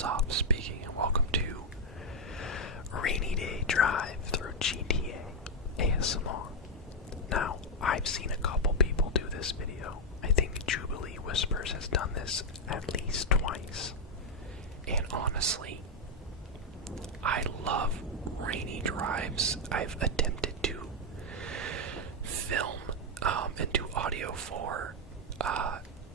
Soft speaking, and welcome to Rainy Day Drive through GTA ASMR. Now, I've seen a couple people do this video. I think Jubilee Whispers has done this at least twice. And honestly, I love rainy drives. I've attempted to film and do audio for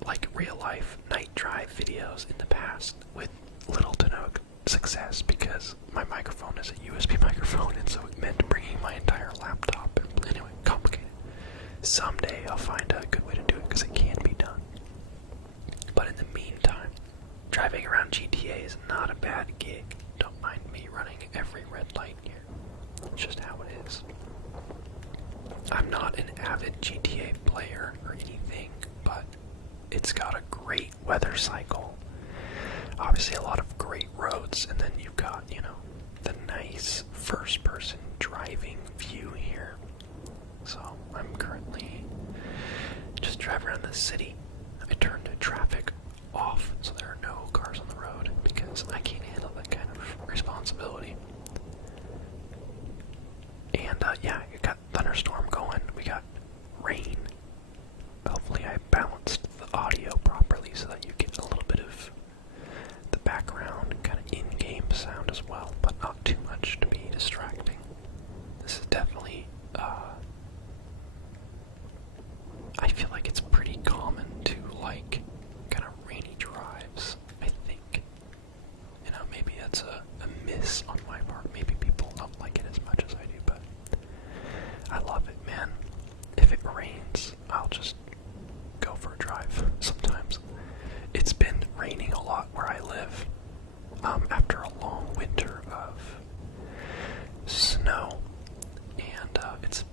like real life night drive videos in the past with little to no success because my microphone is a USB microphone, and so it meant bringing my entire laptop. And anyway, complicated. Someday I'll find a good way to do it because it can be done. But in the meantime, driving around GTA is not a bad gig. Don't mind me running every red light here. It's just how it is. I'm not an avid GTA player or anything, but it's got a great weather cycle. Obviously a lot of great roads, and then you've got, the nice first-person driving view here. So I'm currently just driving around the city. I turned the traffic off so there are no cars on the road because I can't handle that kind of responsibility. And yeah, you got Thunderstorm going. We got rain. Hopefully I balanced the audio properly so that you get a little bit of the background kind of in-game sound as well, but not too much to be distracting. This is definitely, I feel like it's pretty common to like kind of rainy drives, I think. Maybe that's a miss on my part. Maybe people don't like it as much as I do, but I love it, man. If it rains, I'll just go for a drive sometimes. It's been raining a lot where I live after a long winter of snow, and it's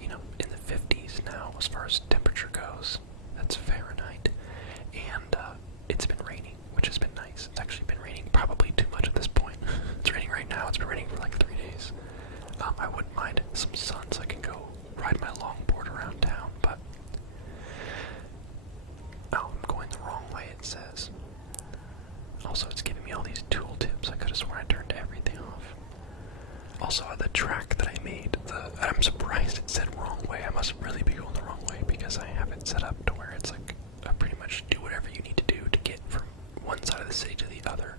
in the 50s now as far as temperature goes. That's Fahrenheit, and it's been raining, which has been nice. It's actually been raining probably too much at this point. It's raining right now. It's been raining for like 3 days. I wouldn't mind some sun so I can go ride my longboard around town, but oh, I'm going the wrong way, it says. Also, it's giving me all these tool tips. I could have sworn I turned everything off. Also, the track that I made, I'm surprised it said wrong way. I must really be going the wrong way because I have it set up to where it's like pretty much do whatever you need to do to get from one side of the city to the other.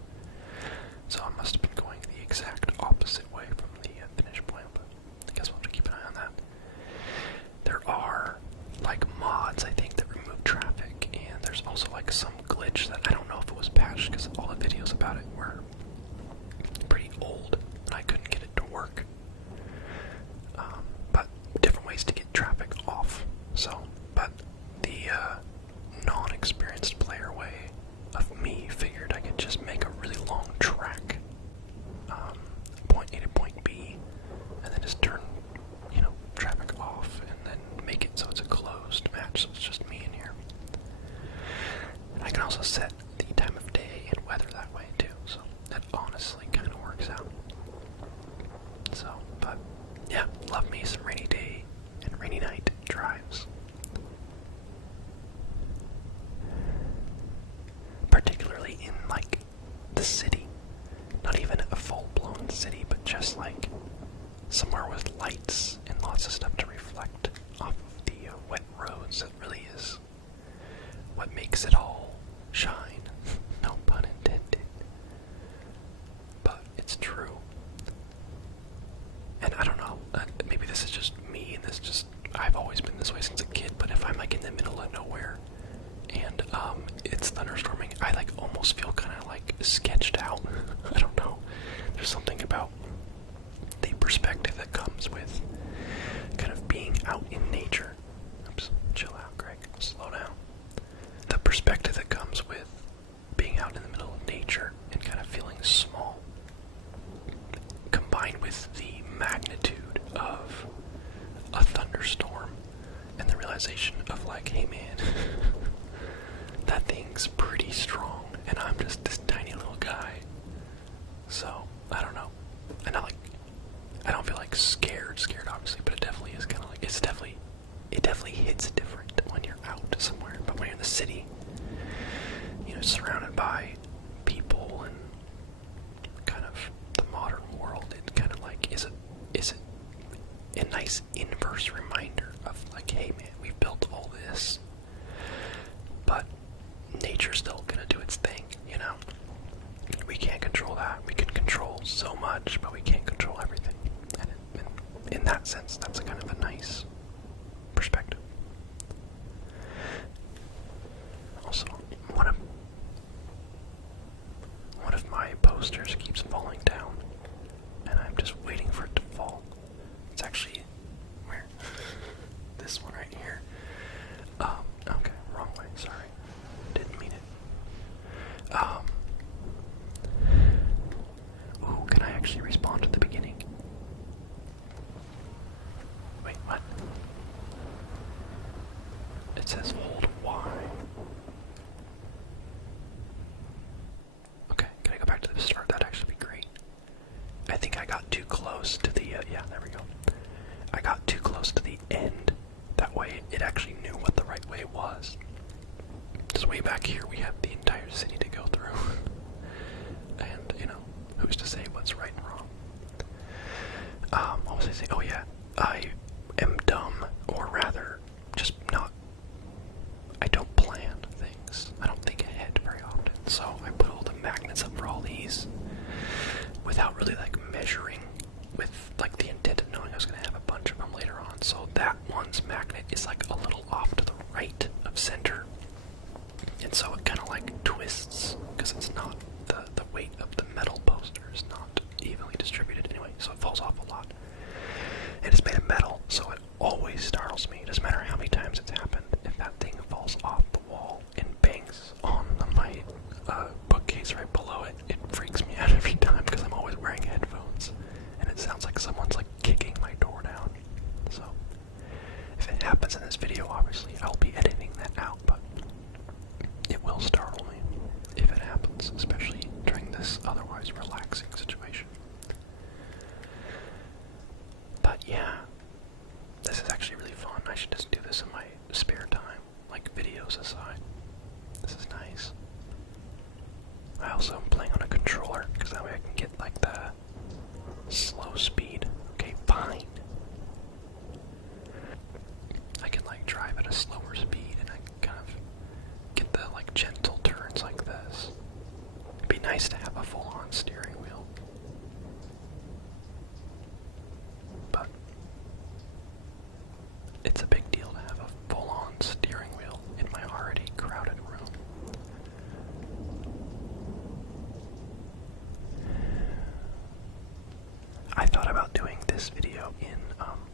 So I must have been going the exact opposite way from the finished plan, but I guess we'll have to keep an eye on that. There are like mods, I think, that remove traffic, and there's also like some glitch that I don't know if it was patched because all the videos about it were pretty old and I couldn't get it to work. But different ways to get traffic off. But the non-experienced player way of me figured I could just make a really long track, point A to point B, and then just turn, traffic off, and then make it so it's a closed match, so it's just me in here. And I can also set the time of day and weather that way too, so that honestly kind of works out. So, but yeah, love me some rainy day and rainy night drives. Particularly in like the city. Not even a full-blown city, but just like somewhere with lights and lots of stuff to reflect off of the wet roads. That really is what makes it all shine. No pun intended. But it's true. And I don't know, maybe this is just me, and I've always been this way since a kid, but if I'm like in the middle of nowhere and it's thunderstorming, I like almost feel kind of like sketched out. I don't know. There's something about the perspective that comes with kind of being out in nature. Oops, chill out, Greg. Slow down. The perspective that comes with being out in the middle of nature and kind of feeling small, combined with the magnitude of a thunderstorm and the realization of like, hey man, that thing's pretty strong and I'm just this tiny little guy. So, I don't know. I don't feel like scared obviously, but it definitely is kind of like, it definitely hits different when you're out somewhere. But when you're in the city, surrounded by people and nice inverse reminder of like, hey man, we've built all this, but nature's still gonna do its thing, you know? We can't control that. We can control so much, but we can't control everything. And in that sense, that's kind of a nice perspective. Also, one of my posters keeps falling down, and I'm just waiting for it to fall. It's actually where? This one right here. Okay, wrong way. Sorry, didn't mean it. Ooh, can I actually respond at the beginning? Wait, what? It says hold Y. Okay, can I go back to the start? That'd actually be great. I think I got too close to the, yeah, there we go. I got too close to the end. That way it actually knew what the right way was. Just way back here we have the entire city to go through. And, you know, who's to say what's right and wrong? What was I saying? Oh yeah, I am dumb, or rather, just not, I don't plan things. I don't think ahead very often. So I put all the magnets up for all these without really like measuring with like the intent of knowing I was going to have a bunch of them later on. So that one's magnet is like a little off to the right of center. And so it kind of like twists because it's not the weight of the metal poster is not evenly distributed anyway, so it falls off a lot. And it's made of metal, so it always startles me. It doesn't matter how many times it's happened. If that thing falls off the wall and bangs on my bookcase right below it, it freaks me out every time because I'm always wearing headphones. And it sounds like someone's like kicking my door down. So, if it happens in this video, obviously, I'll be editing that out, but it will startle me if it happens, especially during this otherwise relaxing situation. But yeah, this is actually really fun. I should just do this in my spare time, like videos aside. This is nice. I also am playing on a controller, because that way I can get like the slow speed. Okay, fine. I can like drive at a slower speed, and I can kind of get the like gentle turns like this. It'd be nice to have a full-on steering wheel. But it's a big deal to have a full-on steering wheel in my already crowded room. I thought about doing this video in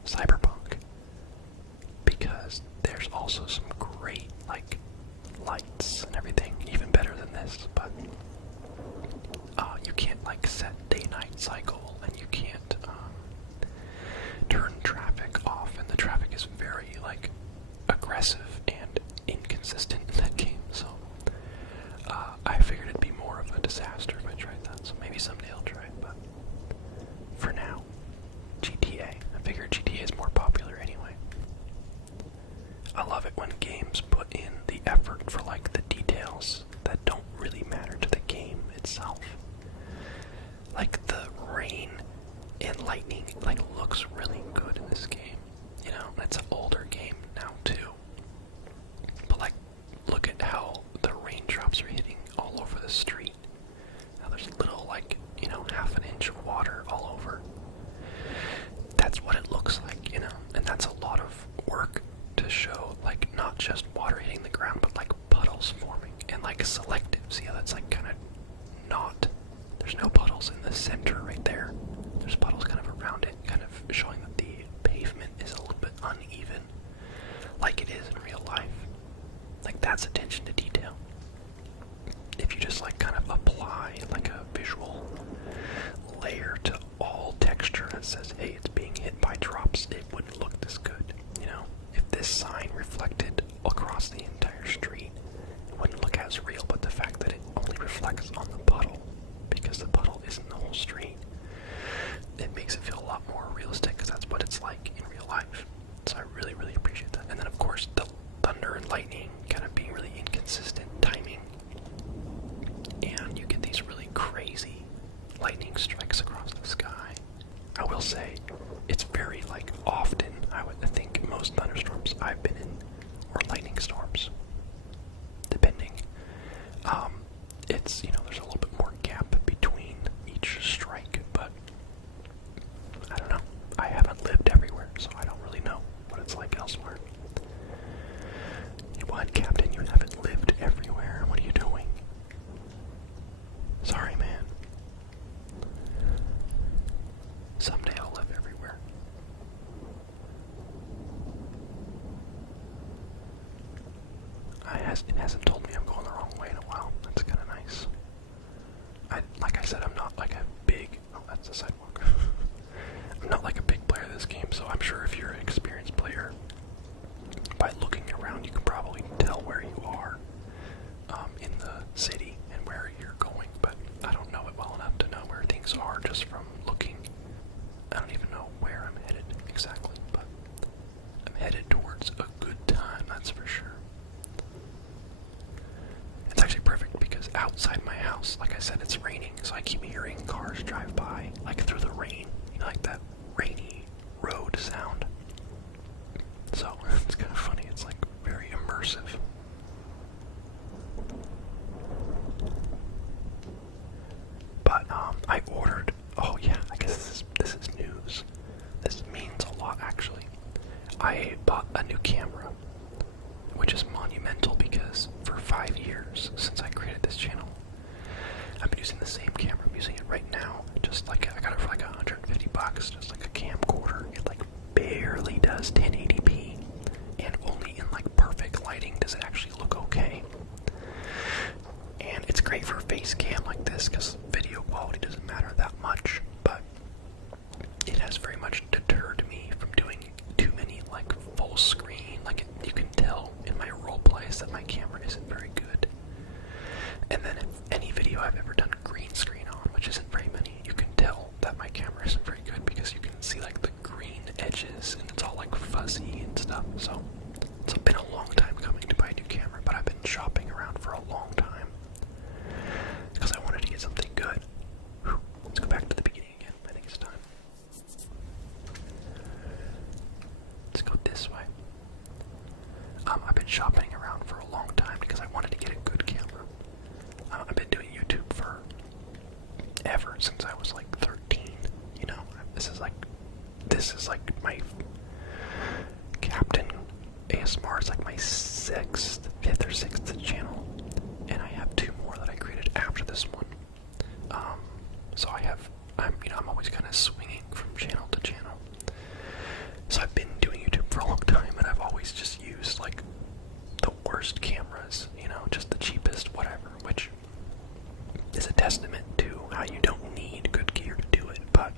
Cyberpunk because there's also some great like lights and everything, even better than this, but you can't like set day-night cycle, and you can't turn traffic off, and the traffic is very like aggressive and inconsistent in that game, so I figured it'd be more of a disaster if I tried that, so maybe someday I'll try it, but for now, GTA. I figured GTA is more popular anyway. I love it when games put in the effort for like the details that don't really matter to the game itself. Like the rain and lightning like looks really good in this game. You know, it's an older game now too. But like, look at how the raindrops are hitting all over the street. Now there's little like, you know, half an inch of water all over. That's what it looks like, you know, and that's a lot of work to show, like, not just water hitting the ground, but like puddles forming, and like selective. See how that's like kind of not, there's no puddles in the center right there. There's puddles kind of around it, kind of showing that the pavement is a little bit uneven, like it is in real life. Like, that's attention to detail. If you just like kind of apply like a visual layer to all texture that says, hey, it's being hit by drops, it wouldn't look this good, you know? If this sign reflected across the entire street, it wouldn't look as real, but the fact that it only reflects on the puddle, because the puddle isn't the whole street, it makes it feel a lot more realistic, because that's what it's like in real life. So I really, really appreciate that. And then of course the thunder and lightning kind of being really inconsistent timing, and you get these really crazy lightning strikes across the sky. I will say, it's very like often it's, there's a little bit more gap between each strike, but I don't know. I haven't lived everywhere, so I don't really know what it's like elsewhere. What, Captain? You haven't lived everywhere? What are you doing? Sorry, man. Someday I'll live everywhere. It hasn't told me I'm going the wrong way in a while. That's kind of nice. Like I said, I'm not like a big... Oh, that's the sidewalk. I'm not like a big player of this game, so I'm sure if you're an experienced player, by looking around, you can probably tell where you are in the city and where you're going, but I don't know it well enough to know where things are just from looking. I don't even know where I'm headed exactly, but I'm headed towards a good time, that's for sure. It's actually perfect because outside my house, like I said, it's raining, so I keep hearing cars drive by, like through the rain, like that rainy road sound. So it's kind of funny, it's like very immersive. But I ordered, oh yeah, I guess this is news. This means a lot actually. I bought a new camera, which is monumental because for 5 years since I created this channel, I've been using the same camera. I'm using it right now, just like I got it for like $150, just like a camcorder. It like barely does 1080p, and only in like perfect lighting does it actually look okay. And it's great for a face cam like this because video quality doesn't matter that much, but it has very much deterred me from doing too many like full screen. Like you can tell in my role plays that my camera isn't very good. And then in any video I've ever done green screen on, which isn't very many, you can tell that my camera isn't very good because you can see like the green edges and it's all like fuzzy and stuff. So it's been a long time coming to buy a new camera, but I've been shopping around for a long time because I wanted to get something good. Whew. Let's go back to the beginning again. I think it's time. Let's go this way. I've been shopping around for a long time because I wanted to get a good camera. I've been doing YouTube for ever since I was like 13. This is like my Captain ASMR is like my fifth or sixth channel, and I have 2 more that I created after this one. So I'm always kind of swinging from channel to channel. So I've been doing YouTube for a long time, and I've always just used like the worst cameras, just the cheapest, whatever, which is a testament to how you don't need good gear to do it, but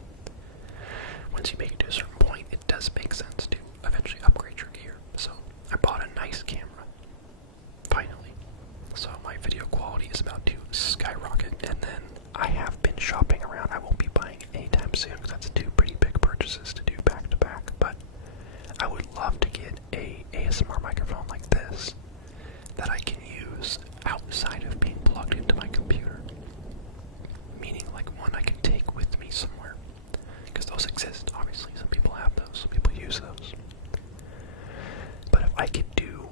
once you make it to a certain point, it does make sense to eventually upgrade your gear. So I bought a nice camera, finally. So my video quality is about to skyrocket, and then I have been shopping around. I won't be buying it anytime soon because that's 2 pretty big purchases to do back to back, but I would love to get a ASMR microphone like this that I can use outside of being plugged into my computer. Meaning like one I can take with me somewhere. Because those exist, obviously. Some people have those, some people use those. But if I could do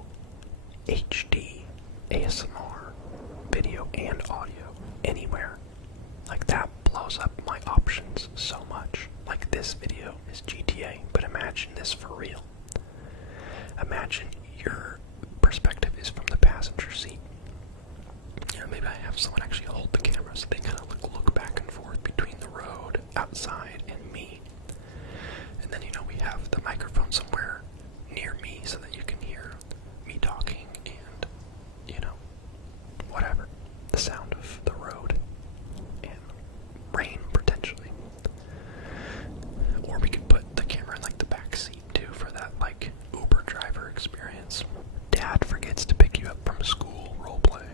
HD ASMR video and audio anywhere, like that blows up my options so much. Like this video is GTA, but imagine this for real. Imagine your perspective is from the passenger seat. Maybe I have someone actually hold the camera so they kind of look back and forth between the road, outside, and me. And then, we have the microphone somewhere near me so that you can hear me talking and, whatever, the sound of the road and rain, potentially. Or we could put the camera in, like, the back seat, too, for that, like, Uber driver experience. Dad forgets to pick you up from school roleplay.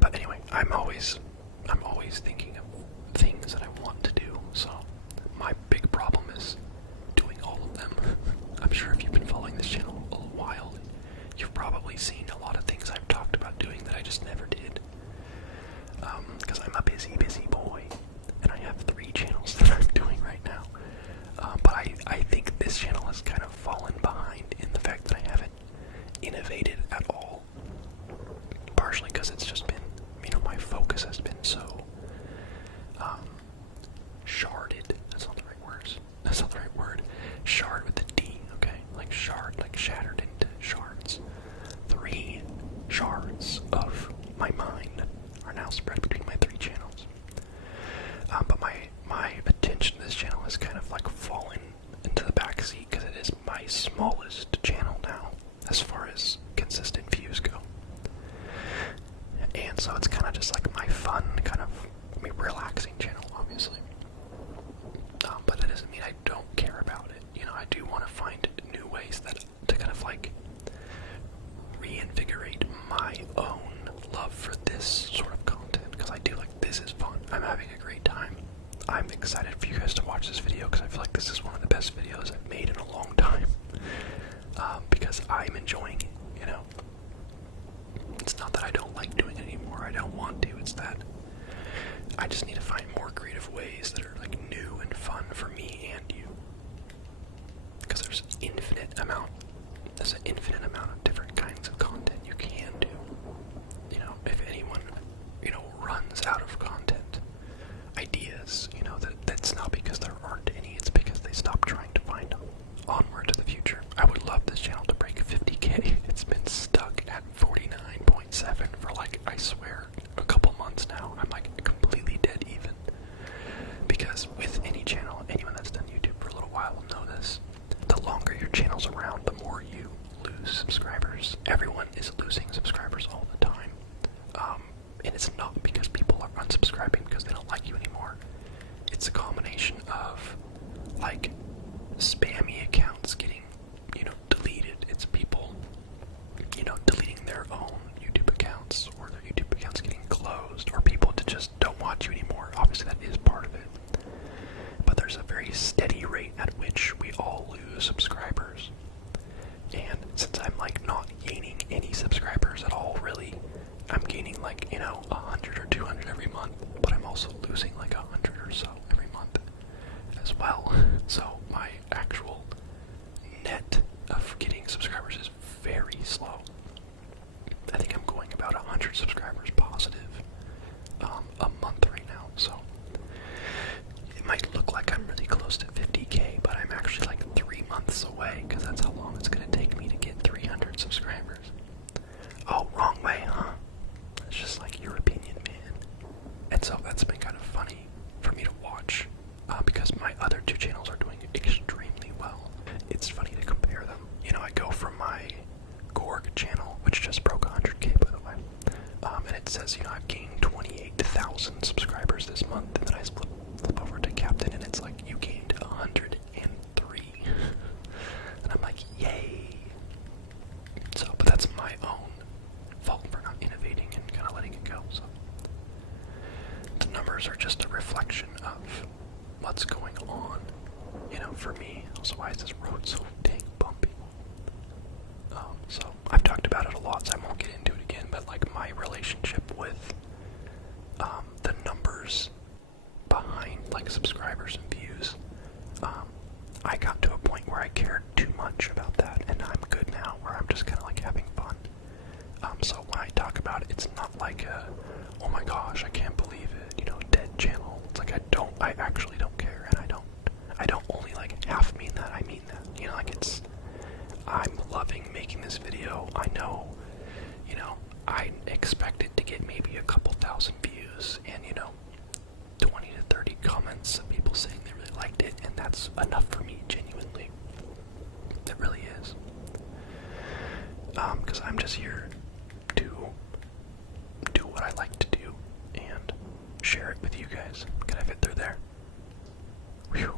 But anyway, I'm always thinking of things that I want to do, so my big problem is doing all of them. I'm sure if you've been following this channel a while, you've probably seen a lot of things I've talked about doing that I just never did. Because I'm a busy boy, and I have 3 channels that I'm doing right now. But I think this channel has kind of fallen behind in the fact that I haven't innovated at all. Partially because it's just been now spread between my 3 channels. But my attention to this channel has kind of like fallen into the backseat because it is my smallest channel now as far as consistent views go. And so it's kind of just like my fun, kind of relaxing channel, obviously. But that doesn't mean I don't care about it. You know, I do want to find new ways to kind of like reinvigorate my own love for this sort of content, because I do like, this is fun. I'm having a great time. I'm excited for you guys to watch this video because I feel like this is one of the best videos I've made in a long time. Because I'm enjoying it, you know. It's not that I don't like doing it anymore, I don't want to, it's that I just need to find more creative ways that are like new and fun for me and you. Because there's an infinite amount of different kinds of content you can do. You know, if anyone, you know, runs out of content ideas, you know, that's not because there aren't any, it's because they stopped trying to find them. Onward to the future. I would love this channel to break 50k. It's been stuck at 49.7 for like, I swear, a couple months now. I'm like completely dead even. Because with any channel, anyone that's done YouTube for a little while will know this. The longer your channel's around, the more you lose subscribers. Everyone is losing subscribers all the time. And it's not because people are unsubscribing because they don't like you anymore. It's a combination of like spammy accounts getting, you know, deleted. It's people, you know, deleting their own YouTube accounts, or their YouTube accounts getting closed, or people that just don't watch you anymore. Obviously that is part of it. But there's a very steady rate at which we all lose subscribers. And since I'm like not gaining any subscribers at all, really, I'm gaining like, you know, 100 or 200 every month, but I'm also losing like 100 or so every month as well. So my actual net of getting subscribers is very slow. I think I'm going about 100 subscribers positive a month right now, so it might look like I'm really close to 50k, but I'm actually like 3 months away, because that's how long it's going to take me to get 300 subscribers. Oh, wrong way, huh? It's just like your opinion, man. And so that's been kind of funny for me to watch, because my other 2 channels are doing extremely well. It's funny to compare them. You know, I go from my Gorg channel, which just broke 100k, by the way, and it says, you know, I've gained 28,000 subscribers this month, and then I flip over to Captain, and it's like, you gained 103. And I'm like, yay. So, but that's my own fault for not innovating and kind of letting it go, so. The numbers are just a reflection of what's going on, you know, for me. Also, why is this road so dang bumpy? So, I've talked about it a lot, so I won't get into it again, but like my relationship with the numbers behind like subscribers and views, I got to a point where I cared too much about that, and I'm good now, where I'm just kind of like having fun. So when I talk about it, it's not like a, oh my gosh, I can't believe it, you know, dead channel. It's like I actually don't care, and I don't only like half mean that, I mean that. You know, like I'm loving making this video. I know, you know, I expect it to get maybe a couple thousand views, and you know, 20 to 30 comments of people saying they really liked it, and that's enough for me, genuinely. It really is. Because I'm just here to do what I like to do and share it with you guys. Can I fit through there? Whew.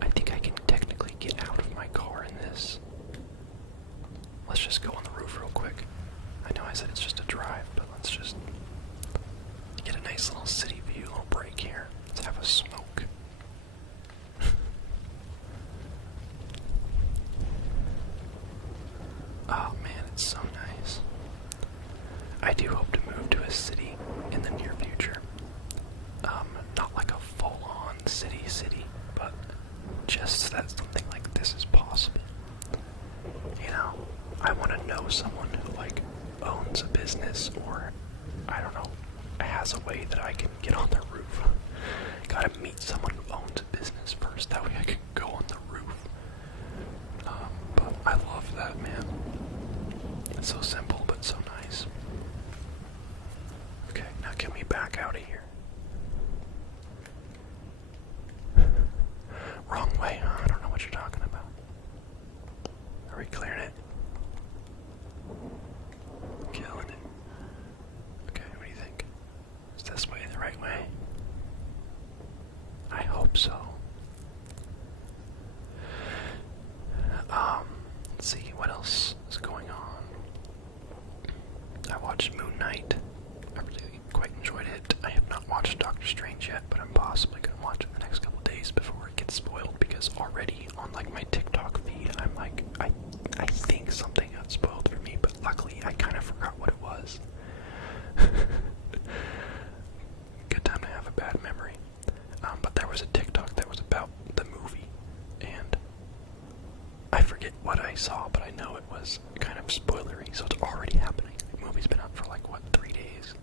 I think I can technically get out of my car in this. Let's just go on the roof real quick. I know I said it's just a drive, but let's just get a nice little city view, little break here. Let's have a smoke. Oh man, it's so nice. I do hope to move to a city in the near future. Not like a full-on city, but just that something like this is possible. You know, I want to know someone who like owns a business, or I don't know, has a way that I can get on their roof. Gotta meet someone who owns a business first, that way I can go on the roof. But I love that, man. It's so simple, but so nice. watched Moonlight. I really quite enjoyed it. I have not watched Doctor Strange yet, but I'm possibly gonna watch it the next couple days before it gets spoiled, because already on like my TikTok feed, I'm like, I think something got spoiled for me, but luckily I kind of forgot what it was. Good time to have a bad memory. But there was a TikTok that was about the movie, and I forget what I saw, but I know it was kind of spoilery, so it's already happening. The movie's been out for like, what, 3 days?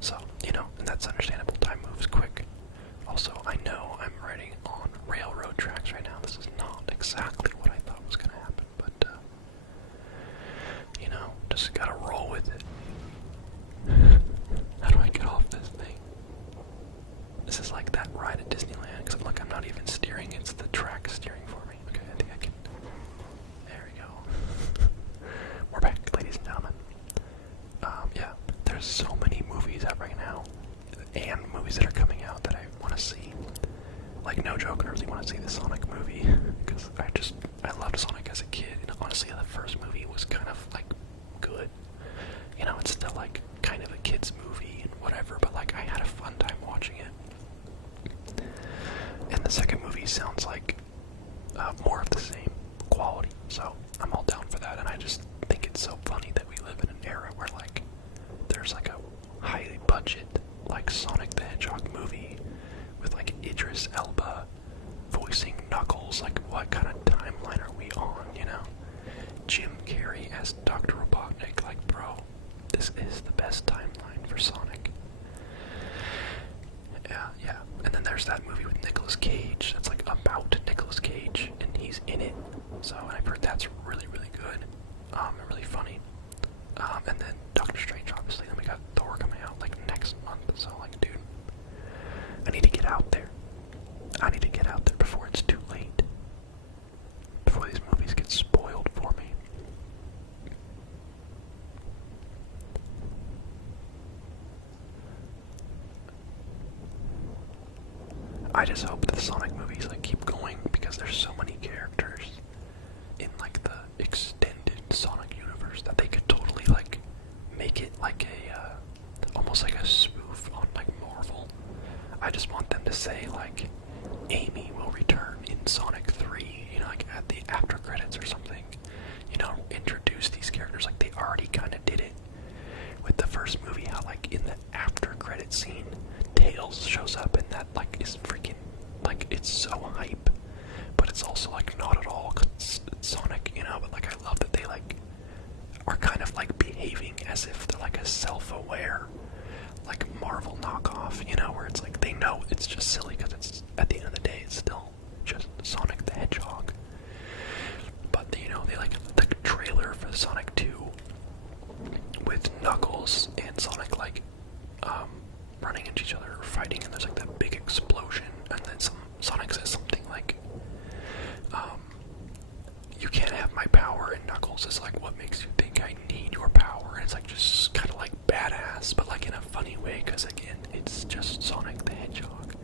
So, you know, and that's understandable. Time moves quick. Also, I know I'm riding on railroad tracks right now. This is not exactly what I thought was going to happen, but, you know, just gotta roll with it. How do I get off this thing? This is like that ride at Disneyland, because look, I'm not even steering, it's the track steering for me. Okay, I think I can. There we go. We're back, ladies and gentlemen. Yeah, there's so many movies out right now, and movies that are coming out that I want to see. Like, no joke, I really want to see the Sonic movie, because I loved Sonic as a kid, and honestly, the first movie was kind of, like, good. You know, it's still, like, kind of a kid's movie and whatever, but, like, I had a fun time watching it. And the second movie sounds like more of the same quality, so I'm all down for that, and I just think it's so funny that we live in an era where, like, there's, like, a highly budget, like, Sonic the Hedgehog movie with, like, Idris Elba voicing Knuckles. Like, what kind of timeline are we on, you know? Jim Carrey as Dr. Robotnik. Like, bro, this is the best timeline for Sonic. Yeah. And then there's that movie with Nicolas Cage that's, like, about Nicolas Cage, and he's in it. So, I've heard that's really, really good. Really funny. And then Doctor Strange, obviously. Then we got Thor coming out, like, next month. So, like, dude, I need to get out there. I need to get out there before it's too late. Before these movies get spoiled for me. I just hope the Sonic movies, like, keep going, because there's so many characters in, like, the extended Sonic universe that they could totally, like, make it like a almost like a spoof on, like, Marvel. I just want them to say, like, Amy will return in Sonic 3, you know, like at the after credits or something. You know, introduce these characters like they already kind of did it with the first movie, how, like, in the after credit scene, Tails shows up, and that, like, is freaking, like, it's so hype, but it's also, like, not at all, 'cause it's Sonic, you know, but, like, I love that they, like, are kind of, like, behaving as if they're, like, a self-aware, like, Marvel knockoff, you know, where it's like they know it's just silly, because it's, at the end of the day, it's still just Sonic the Hedgehog. But, you know, they, like, the trailer for Sonic 2 with Knuckles and Sonic, like, running into each other or fighting, and there's, like, that big explosion, and then Sonic says something like, you can't have my power, and Knuckles is like, what makes you think I need your power? And it's, like, just kind of, like, badass, but, like, in a funny way, because, again, it's just Sonic the Hedgehog.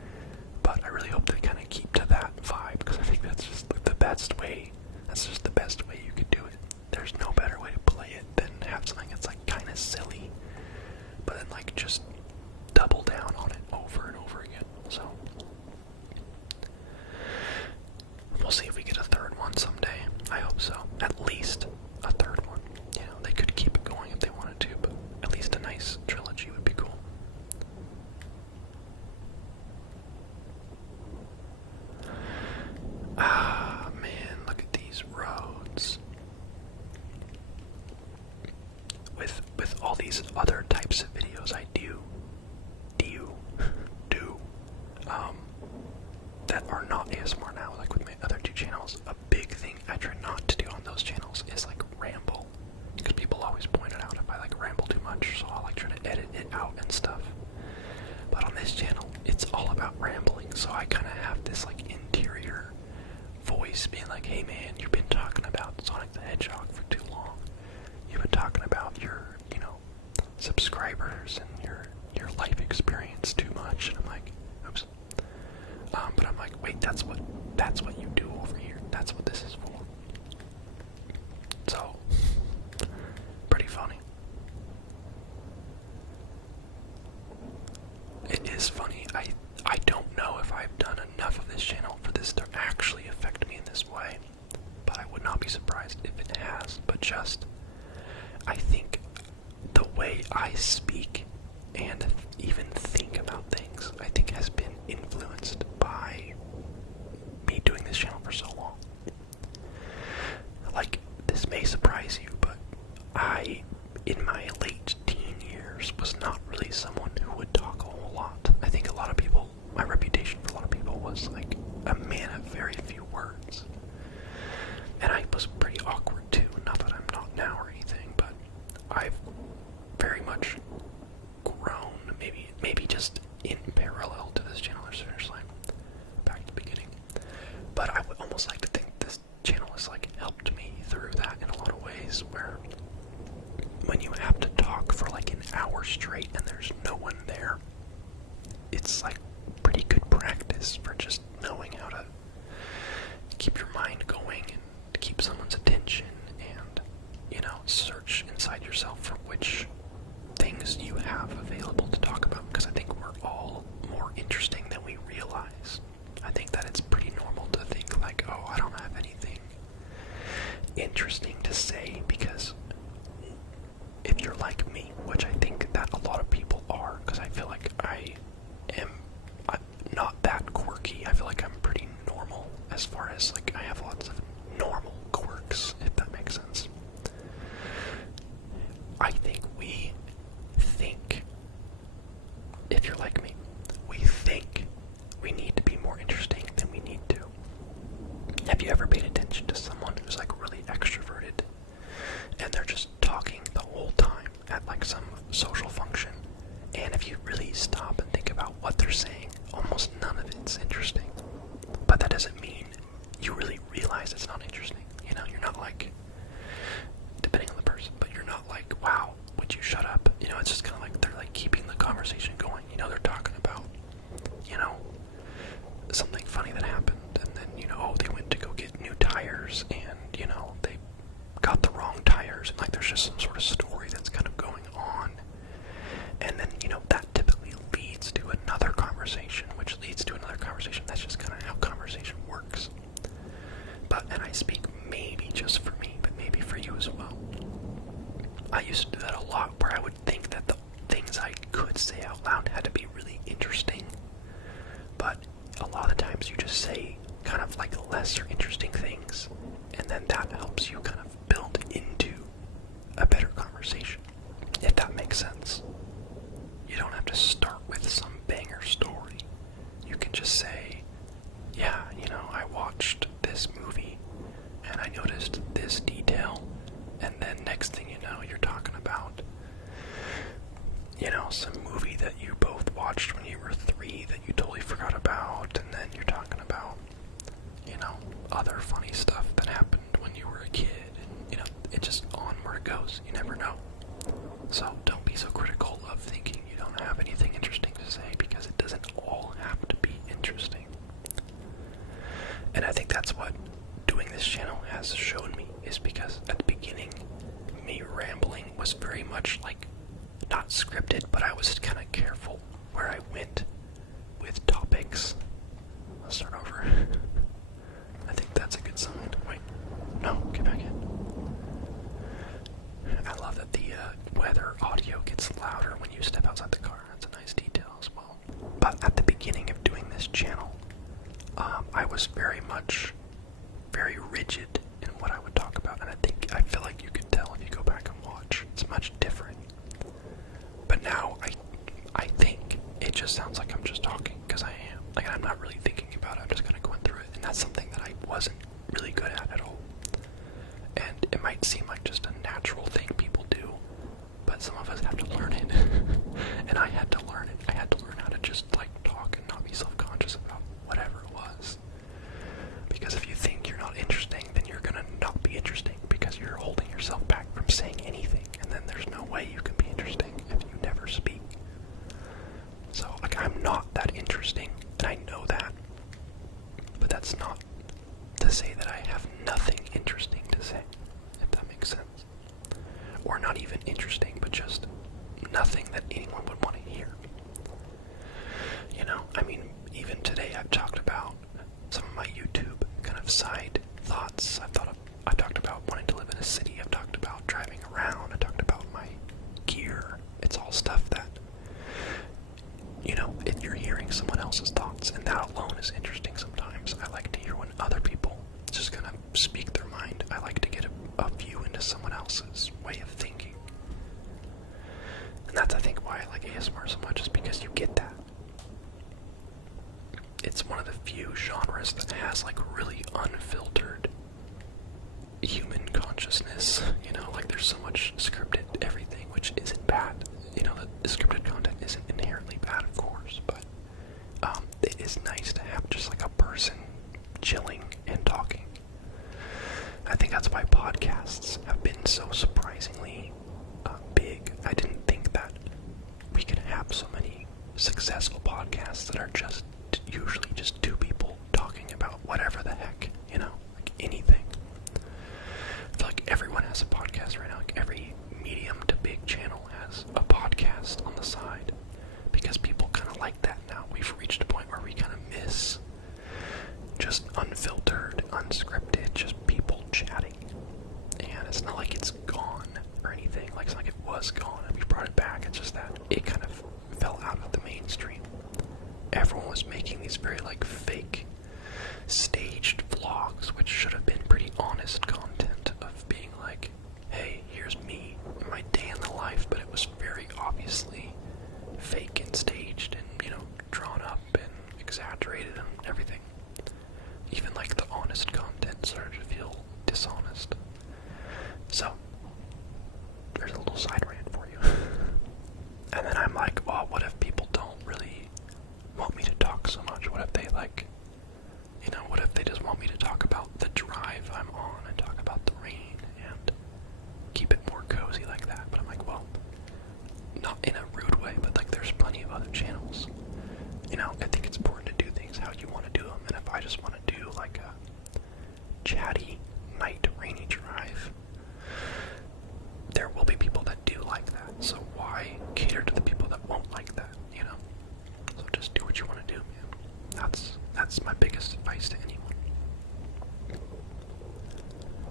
But I really hope they kind of keep to that vibe, because I think that's just, like, the best way. That's just the best way you could do it. There's no better way to play it than have something that's, like, kind of silly, but then, like, just double down on it over and over again. So we'll see if we get a third one someday. I hope so. At least a third one. You know, they could keep it going if they wanted to, but at least a nice trilogy would be cool. Ah, man, look at these roads. With all these other types of videos I do, that are not ASMR now, like with my other two channels, a big thing I try not to do on those channels is, like, ramble. Because people always point it out if I, like, ramble too much, so I'll, like, try to edit it out and stuff. But on this channel, it's all about rambling, so I kind of have this, like, interior voice being like, hey man, you've been talking about Sonic the Hedgehog for too long. You've been talking about your, you know, subscribers and your life experience too much. And I'm like, oops. But I'm like, wait, that's what you do over here. That's what this is for. So, pretty funny. I speak and even think about things, I think has been influenced by me doing this channel for so long. Like, this may surprise you, but I, in my late teen years, was not really someone who would talk a whole lot. I think a lot of people, my reputation for a lot of people was like a man of very few words. And I was pretty awkward too, not that I'm not now or anything, but I've very much grown, maybe just in parallel to this channel. There's finish line back to the beginning. But I would almost like to think this channel has like helped me through that in a lot of ways, where when you have to talk for like an hour straight and there's no one there, it's like pretty good practice for just knowing how to keep your mind going and keep someone's attention and, you know, search inside yourself for which things you have available to talk about, because I think we're all more interesting than we realize. I think that it's pretty normal to think like, oh, I don't have anything interesting to say, because if you're like me, which I think that a lot of people are, because I feel like I'm not that quirky. I feel like I'm pretty normal as far as like I have lots of normal quirks, if that makes sense. I think if you're like me, we think we need to be more interesting than we need to. Have you ever paid attention to someone who's like really extroverted and they're just talking the whole time at like some social function, and if you really stop and think about what they're saying, almost none of it's interesting? But that doesn't mean you really realize it's not interesting. You know, you're not like, depending on the person, but you're not like, wow, would you shut up? You know, it's just kind of like they're like keeping the conversation going. You know, they're talking about, you know, something funny that happened, and then, you know, oh, they went to go get new tires, and, you know, they got the wrong tires, and like there's just some sort of story that's kind of going on. And then, you know, that typically leads to another conversation, which leads to another conversation. That's just kind of how conversation works. But, and I speak maybe just for me, but maybe for you as well. I used to do that a lot, where I would think that the things I could say out loud had to be really interesting. But a lot of times you just say kind of like lesser interesting things, and then that helps you kind of build into a better conversation, if that makes sense. You don't have to start with some banger story. You can just say, yeah, you know, I watched this movie and I noticed this detail, and then next thing you know, you're talking about, you know, some movie that you both watched when you were 3 that you totally forgot about, and then you're talking about, you know, other funny stuff that happened when you were a kid, and, you know, it just onward it goes. You never know. So don't be so critical of thinking you don't have anything interesting to say, because it doesn't all have to be interesting. And I think that's what doing this channel has shown me, is because at the beginning, me rambling was very much like, not scripted, but I was kind of careful where I went with topics. Let's start over. I think that's a good sign. Wait, no, get back in. I love that the weather audio gets louder when you step outside the car. That's a nice detail as well. But at the beginning of doing this channel, I was very rigid in what I would talk about, and I feel like you could tell if you go back and watch. It's much different. But now I think it just sounds like I'm just talking, because I am. Like, I'm not really thinking about it. I'm just kind of going through it, and that's something that I wasn't really good at all. And it might seem like just a natural thing people do, but some of us have to learn it. And I had to learn it. I had to learn how to just like talk and not be self-conscious about whatever it was. Because if you think you're not interesting, then you're gonna not be interesting, because you're holding yourself back from saying anything, and then there's no way you can be interesting if you never speak. So, like, I'm not that interesting, and I know that. But that's not to say that I have nothing interesting to say, if that makes sense. Or not even interesting, but just nothing that anyone would want to hear. You know, I mean, even today I've talked about some of my YouTube kind of side thoughts. I've talked about wanting to live in a city. I've talked about driving around. I talked about my gear It's all stuff that, if you're hearing someone else's thoughts, and that alone is interesting sometimes. I like to hear when other people just kind of speak their mind. I like to get a view into someone else's way of thinking. And that's, I think, why I like ASMR so much, is because you get that. It's one of the few genres that has, like, really unfiltered human consciousness. Like, there's so much scripted everything, which isn't bad. The scripted content isn't inherently bad, of course, but it is nice to have just, like, a person chilling and talking. I think that's why podcasts have been so surprisingly big. I didn't think that we could have so many successful podcasts that are just usually just two people talking about whatever the heck, like anything. I feel like everyone has a podcast right now. Like every medium to big channel has a podcast on the side, because people kind of like that now. We've reached a point where we kind of miss just unfiltered, unscripted, just people chatting. And it's not like it's gone or anything. Like, it's not like it was gone and we brought it back. It's just that it kind of fell out of the mainstream. Everyone was making these very, like, fake, staged vlogs, which should have been pretty honest content of being like, hey, here's me, my day in the life, but it was very obviously fake and staged and, drawn up and exaggerated and everything. Even, like, the honest content started to feel dishonest. So, there's a little side rant for you. And then I'm like, well, what if people don't really want me to talk so much? What if they, like, what if they just want me to talk about the drive I'm on and talk about the rain and keep it more cozy like that? But I'm like, well, not in a rude way, but, like, there's plenty of other channels. I think it's important to do things how you want to do them, and if I just want to do, like, a chatty night rainy drive, there will be people that do like that, so why cater to the people that won't like that, So just do what you want to do, man. That's my biggest advice to anyone.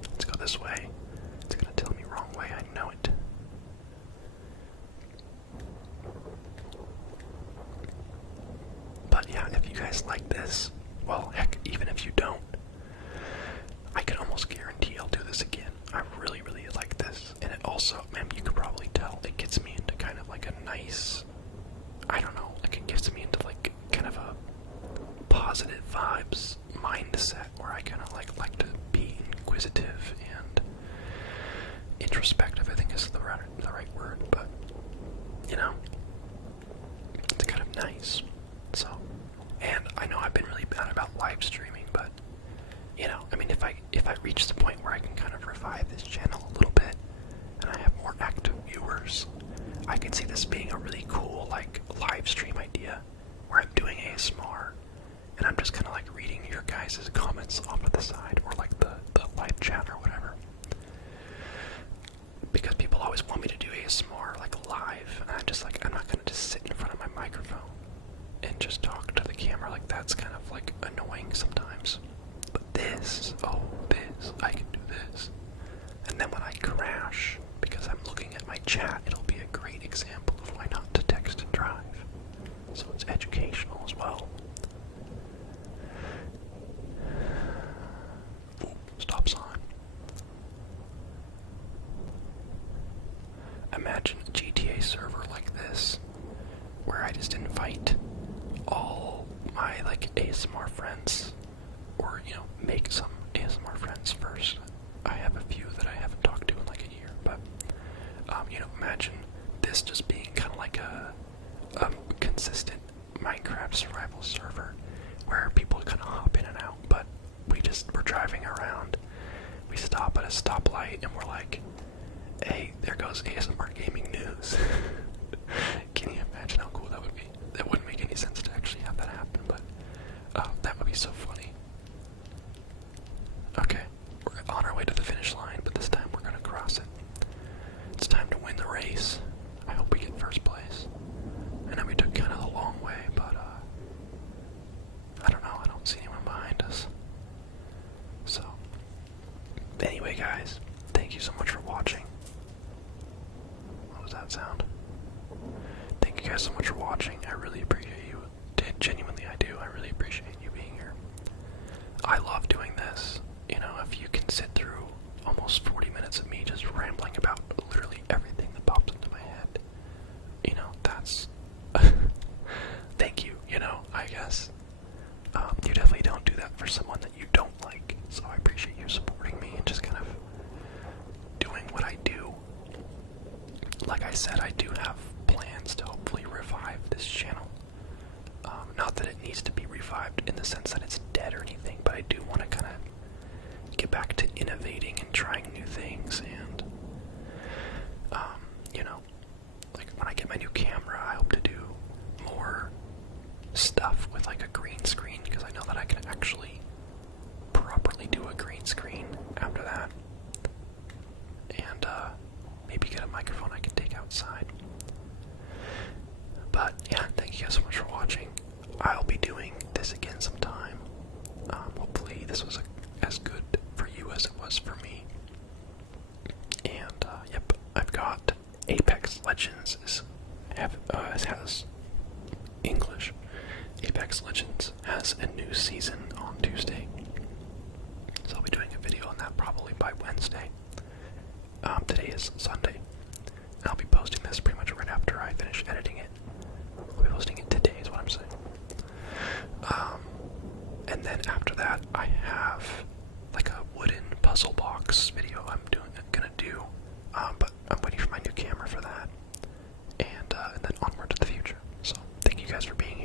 Let's go this way. It's gonna tell me wrong way, I know it. But yeah, if you guys like this, well, heck, even if you don't, I can almost guarantee I'll do this again. I really, really like this. And it also, man, you could probably tell, it gets me into kind of like a nice, I don't know, like it gets me into like kind of a positive vibes mindset where I kind of like to be inquisitive and introspective, I think is the right word, but, it's kind of nice. So, and I know I've been really bad about live streaming, but, if I reach the point where I can kind of revive this channel a little bit, and I have more active viewers, I can see this being a really cool, like, live stream idea, where I'm doing ASMR, and I'm just kind of, like, reading your guys' comments off to the side, or, like, the live chat or whatever. Because people always want me to do ASMR, like, live, and I'm just like, I'm not gonna just sit in front of my microphone and just talk to the camera. Like, that's kind of, like, annoying sometimes. But this, I can do this. And then when I crash, because I'm looking at my chat, it'll be a great example of why not to text and drive. So it's educational as well. Ooh, stop sign. Imagine a GTA server like this, where I just invite all my, like, ASMR friends, or, make some ASMR friends first. I have a few that I haven't talked to in like a year, but, imagine this just being kind of like a consistent Minecraft survival server, where people kind of hop in and out, but we're driving around, we stop at a stoplight, and we're like, hey, there goes ASMR Gaming News. Can you imagine how cool that would be? That wouldn't make any sense to actually have that happen, but that would be so funny. Okay, we're on our way to the finish line, but this time we're gonna cross it. It's time to win the race. I hope we get first place. I know we took kind of the long way, but I don't know, I don't see anyone behind us. So, anyway guys, thank you so much for watching. What was that sound? you guys so much for watching. I really appreciate you. Genuinely, I do. I really appreciate you being here. I love doing this. You know, if you can sit through almost 40 minutes of me just rambling about literally everything that pops into my head, you know, that's... Thank you, you know, I guess. You definitely don't do that for someone that you don't like, so I appreciate you supporting me and just kind of doing what I do. Like I said, I do have plans to hopefully revive this channel. Not that it needs to be revived in the sense that it's dead or anything, but I do want to kind of get back to innovating and trying new things, and you know, like when I get my new camera, I hope to do more stuff with like a green screen, because I know that I can actually properly do a green screen after that, and maybe get a microphone I can take outside. But yeah, thank you guys so much for watching. I'll be doing this again sometime. Hopefully this was as good for you as it was for me. And yep, I've got Apex Legends has English. Apex Legends has a new season on Tuesday, so I'll be doing a video on that probably by Wednesday. Today is Sunday, and I'll be posting this pretty much right after I finish editing it. I'll be posting it today is what I'm saying. And then after that, I have like a wooden puzzle box video gonna do, but I'm waiting for my new camera for that, and then onward to the future. So thank you guys for being here.